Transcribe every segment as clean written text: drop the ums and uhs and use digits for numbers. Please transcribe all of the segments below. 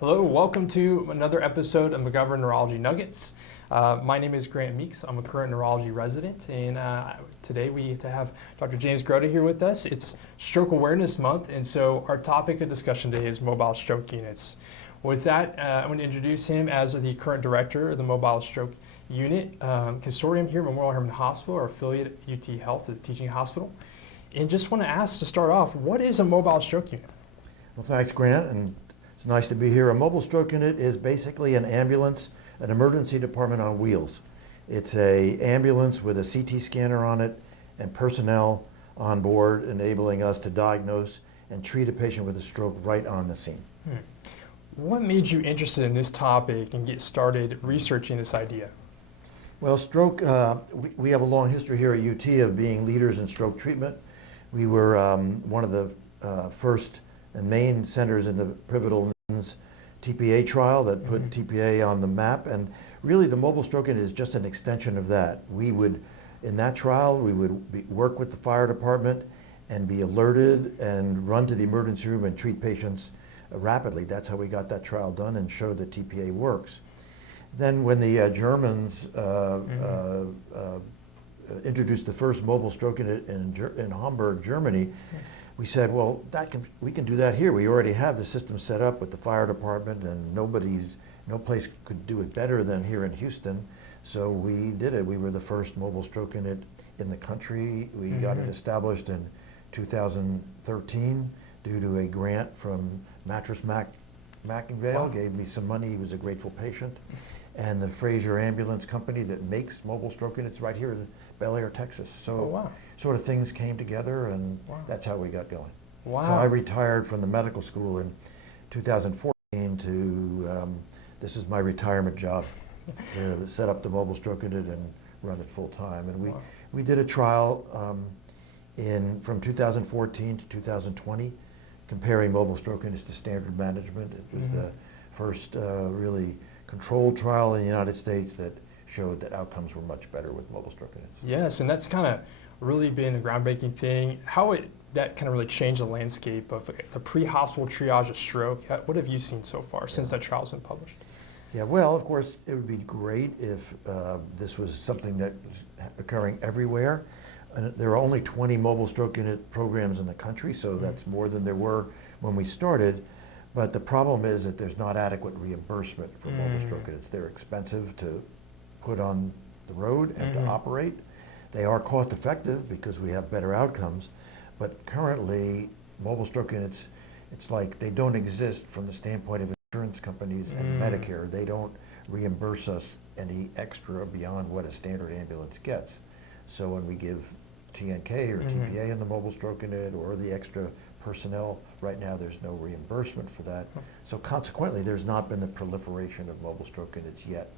Hello, welcome to another episode of McGovern Neurology Nuggets. My name is Grant Meeks. I'm a current neurology resident, and today we get to have Dr. James Grotta here with us. It's Stroke Awareness Month, and so our topic of discussion today is mobile stroke units. With that, I'm going to introduce him as the current director of the Mobile Stroke Unit Consortium here at Memorial Hermann Hospital, our affiliate at UTHealth, the teaching hospital. And just want to ask to start off, what is a mobile stroke unit? Well, thanks, Grant, and it's nice to be here. A mobile stroke unit is basically an ambulance, an emergency department on wheels. It's an ambulance with a CT scanner on it and personnel on board, enabling us to diagnose and treat a patient with a stroke right on the scene. What made you interested in this topic and get started researching this idea? Well, stroke, we have a long history here at UT of being leaders in stroke treatment. We were one of the first and main centers in the pivotal TPA trial that put TPA on the map, and really the mobile stroke unit is just an extension of that. We would, in that trial, we would work with the fire department and be alerted and run to the emergency room and treat patients rapidly. That's how we got that trial done and showed that TPA works. Then when the Germans introduced the first mobile stroke unit in Hamburg, Germany, we said, well, we can do that here. We already have the system set up with the fire department, and no place could do it better than here in Houston. So we did it. We were the first mobile stroke unit in the country. We got it established in 2013 due to a grant from Mattress Mackinvale. Gave me some money. He was a grateful patient. And the Fraser Ambulance Company that makes mobile stroke units right here in Bel Air, Texas. So sort of things came together, and that's how we got going. Wow. So I retired from the medical school in 2014 to, this is my retirement job, to set up the mobile stroke unit and run it full time. And we did a trial from 2014 to 2020, comparing mobile stroke units to standard management. It was the first really controlled trial in the United States that showed that outcomes were much better with mobile stroke units. Yes, and that's kind of really been a groundbreaking thing. That kind of really changed the landscape of the pre-hospital triage of stroke. What have you seen so far since that trial's been published? Yeah, well, of course, it would be great if this was something that was occurring everywhere. And there are only 20 mobile stroke unit programs in the country, so that's more than there were when we started. But the problem is that there's not adequate reimbursement for mobile stroke units. They're expensive to put on the road and to operate. They are cost effective because we have better outcomes. But currently, mobile stroke units, it's like they don't exist from the standpoint of insurance companies and Medicare. They don't reimburse us any extra beyond what a standard ambulance gets. So when we give TNK or TPA in the mobile stroke unit or the extra personnel, right now there's no reimbursement for that. So consequently, there's not been the proliferation of mobile stroke units yet.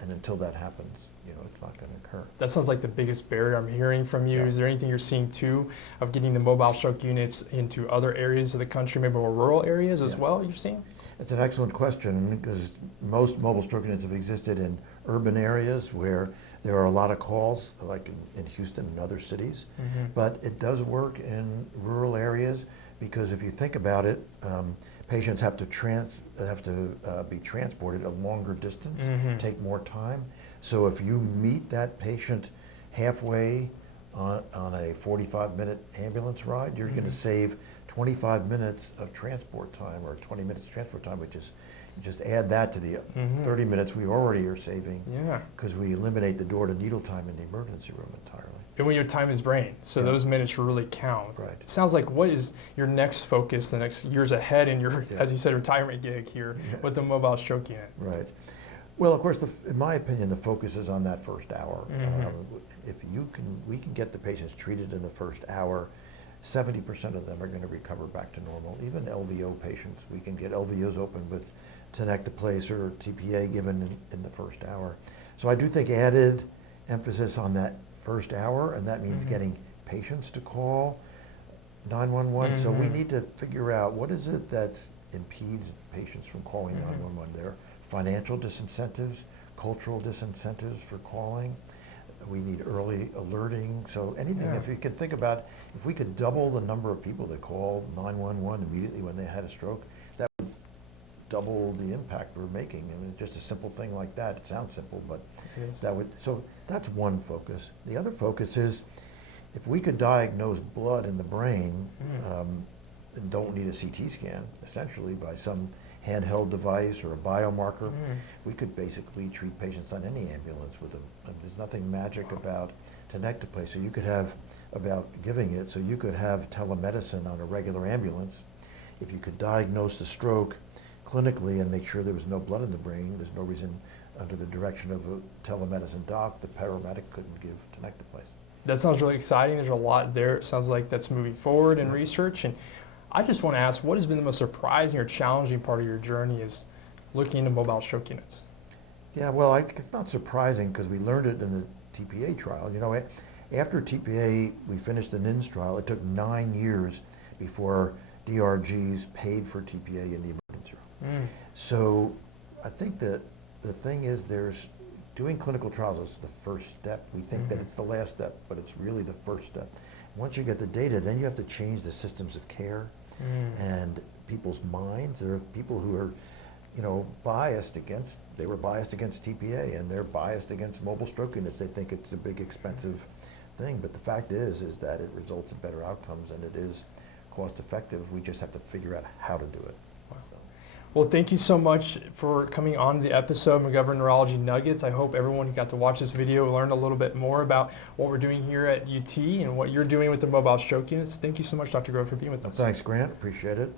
And until that happens, it's not going to occur. That sounds like the biggest barrier I'm hearing from you. Is there anything you're seeing too of getting the mobile stroke units into other areas of the country, maybe more rural areas as well, you're seeing? It's an excellent question, because most mobile stroke units have existed in urban areas where there are a lot of calls, like in Houston and other cities. But it does work in rural areas, because if you think about it, patients have to be transported a longer distance, take more time. So if you meet that patient halfway on a 45-minute ambulance ride, you're going to save 25 minutes of transport time, or 20 minutes of transport time, which is, you just add that to the 30 minutes we already are saving, because we eliminate the door-to-needle time in the emergency room entirely. And when your time is brain, so those minutes really count. Right. It sounds like, what is your next focus the next years ahead in your, as you said, retirement gig here with the mobile stroke unit? Right. Well, of course, in my opinion, the focus is on that first hour. If we can get the patients treated in the first hour, 70% of them are going to recover back to normal. Even LVO patients, we can get LVOs open with tenecteplase or TPA given in the first hour. So I do think added emphasis on that first hour, and that means getting patients to call 911. So we need to figure out what is it that impedes patients from calling 911. There are financial disincentives, cultural disincentives for calling. We need early alerting. So anything, if you can think about, if we could double the number of people that call 911 immediately when they had a stroke, that would double the impact we're making. I mean, just a simple thing like that. It sounds simple, but Yes. so that's one focus. The other focus is if we could diagnose blood in the brain and don't need a CT scan, essentially by some handheld device or a biomarker, we could basically treat patients on any ambulance with them. There's nothing magic about tenecteplase. So you could have, about giving it, so you could have telemedicine on a regular ambulance. If you could diagnose the stroke clinically and make sure there was no blood in the brain, there's no reason under the direction of a telemedicine doc, the paramedic couldn't give tenecteplase. That sounds really exciting. There's a lot there. It sounds like that's moving forward in research. And I just want to ask, what has been the most surprising or challenging part of your journey is looking into mobile stroke units? Yeah, well, it's not surprising because we learned it in the TPA trial. You know, after TPA, we finished the NINS trial. It took 9 years before DRGs paid for TPA in the emergency room. So I think that the thing is doing clinical trials is the first step. We think that it's the last step, but it's really the first step. Once you get the data, then you have to change the systems of care and people's minds. There are people who are, you know, they were biased against TPA, and they're biased against mobile stroke units. They think it's a big, expensive thing, but the fact is that it results in better outcomes, and it is cost effective. We just have to figure out how to do it. Well, thank you so much for coming on the episode, McGovern Neurology Nuggets. I hope everyone who got to watch this video learned a little bit more about what we're doing here at UT and what you're doing with the mobile stroke units. Thank you so much, Dr. Grotta, for being with us. Thanks, Grant. Appreciate it.